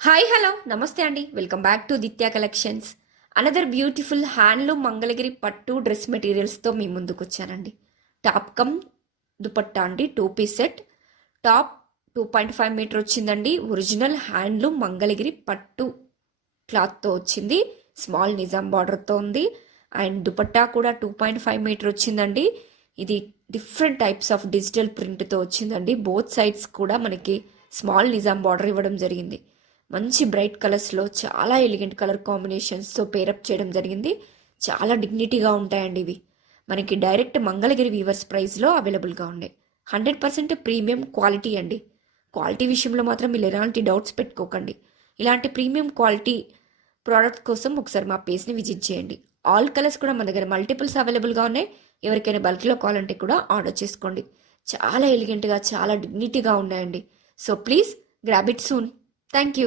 Hi hello నమస్తే అండి. Welcome back to Ditya collections. Another beautiful handloom Mangalagiri పట్టు డ్రెస్ మెటీరియల్స్తో మీ ముందుకు వచ్చానండి. టాప్ కమ్ దుపట్టా అండి, 2 పీస్ సెట్. టాప్ 2.5 మీటర్ వచ్చిందండి. ఒరిజినల్ హ్యాండ్లూమ్ మంగళగిరి పట్టు క్లాత్తో వచ్చింది. స్మాల్ నిజాం బార్డర్తో ఉంది. అండ్ దుపట్టా కూడా 2.5 మీటర్ వచ్చిందండి. ఇది డిఫరెంట్ టైప్స్ ఆఫ్ డిజిటల్ ప్రింట్తో వచ్చిందండి. బోత్ సైడ్స్ కూడా మనకి స్మాల్ నిజాం బార్డర్ ఇవ్వడం జరిగింది. మంచి బ్రైట్ కలర్స్లో చాలా ఎలిగెంట్ కలర్ కాంబినేషన్స్తో పేరప్ చేయడం జరిగింది. చాలా డిగ్నిటీగా ఉంటాయండి ఇవి. మనకి డైరెక్ట్ మంగళగిరి వీవర్స్ ప్రైస్లో అవైలబుల్గా ఉన్నాయి. 100% ప్రీమియం క్వాలిటీ అండి. క్వాలిటీ విషయంలో మాత్రం మీరు ఎలాంటి డౌట్స్ పెట్టుకోకండి. ఇలాంటి ప్రీమియం క్వాలిటీ ప్రోడక్ట్ కోసం ఒకసారి మా పేజ్ని విజిట్ చేయండి. ఆల్ కలర్స్ కూడా మన దగ్గర మల్టిపుల్స్ అవైలబుల్గా ఉన్నాయి. ఎవరికైనా బల్క్లో కావాలంటే కూడా ఆర్డర్ చేసుకోండి. చాలా ఎలిగెంట్గా చాలా డిగ్నిటీగా ఉన్నాయండి. So please grab it soon. Thank you.